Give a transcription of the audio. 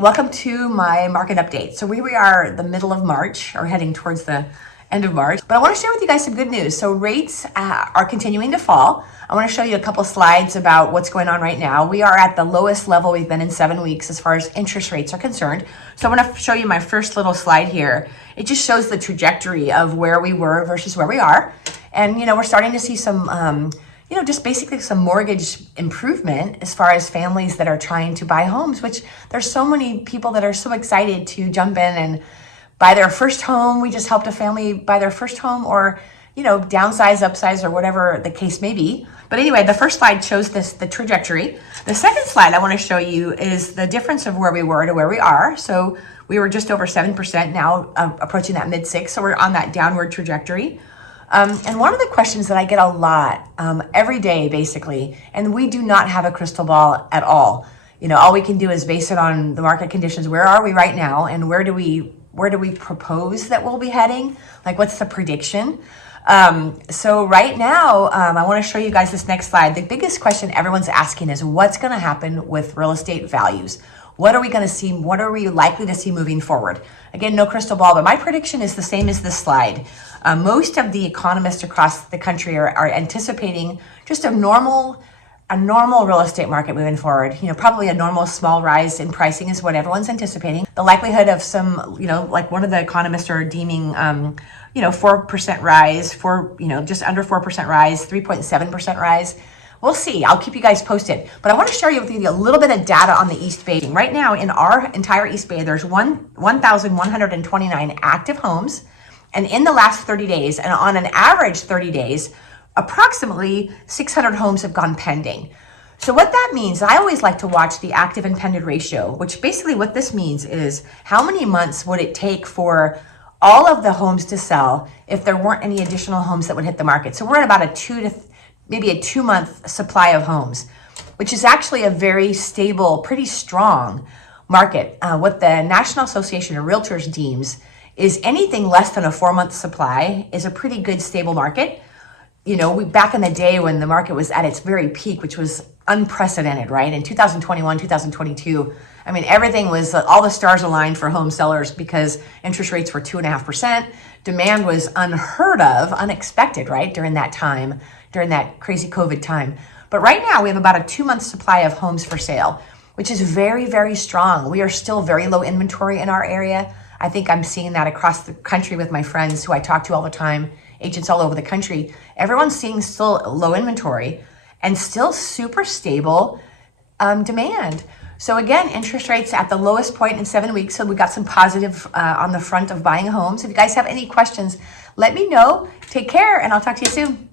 Welcome to my market update. So we are the middle of March, or heading towards the end of March, but I want to share with you guys some good news. So rates are continuing to fall. I want to show you a couple slides about what's going on right now. We are at the lowest level we've been in 7 weeks as far as interest rates are concerned. So I want to show you my first little slide here. It just shows the trajectory of where we were versus where we are. And, we're starting to see some, just basically some mortgage improvement as far as families that are trying to buy homes, which there's so many people that are so excited to jump in and buy their first home. We just helped a family buy their first home, or, downsize, upsize, or whatever the case may be. But anyway, the first slide shows the trajectory. The second slide I want to show you is the difference of where we were to where we are. So we were just over 7%, now approaching that mid-6. So we're on that downward trajectory. And one of the questions that I get a lot every day, basically, and we do not have a crystal ball at all. All we can do is base it on the market conditions. Where are we right now, and where do we propose that we'll be heading? Like, what's the prediction? So right now, I want to show you guys this next slide. The biggest question everyone's asking is what's going to happen with real estate values? What are we going to see? What are we likely to see moving forward? Again, no crystal ball, but my prediction is the same as this slide. Most of the economists across the country are anticipating just a normal real estate market moving forward. Probably a normal small rise in pricing is what everyone's anticipating. The likelihood of some, like one of the economists are deeming, 4% rise, just under 4% rise, 3.7% rise. We'll see. I'll keep you guys posted. But I want to share with you a little bit of data on the East Bay. Right now, in our entire East Bay, there's 1,129 active homes. And in the last 30 days, and on an average 30 days, approximately 600 homes have gone pending. So what that means, I always like to watch the active and pending ratio, which basically what this means is how many months would it take for all of the homes to sell if there weren't any additional homes that would hit the market. So we're at about maybe a 2-month supply of homes, which is actually a very stable, pretty strong market. What the National Association of Realtors deems is anything less than a 4-month supply is a pretty good, stable market. Back in the day when the market was at its very peak, which was unprecedented, right? In 2021, 2022, everything was, all the stars aligned for home sellers because interest rates were 2.5%. Demand was unheard of, unexpected, right? During that time, during that crazy COVID time. But right now we have about a 2-month supply of homes for sale, which is very, very strong. We are still very low inventory in our area. I think I'm seeing that across the country with my friends who I talk to all the time, agents all over the country. Everyone's seeing still low inventory and still super stable demand. So again, interest rates at the lowest point in 7 weeks. So we got some positive on the front of buying homes. If you guys have any questions, let me know. Take care, and I'll talk to you soon.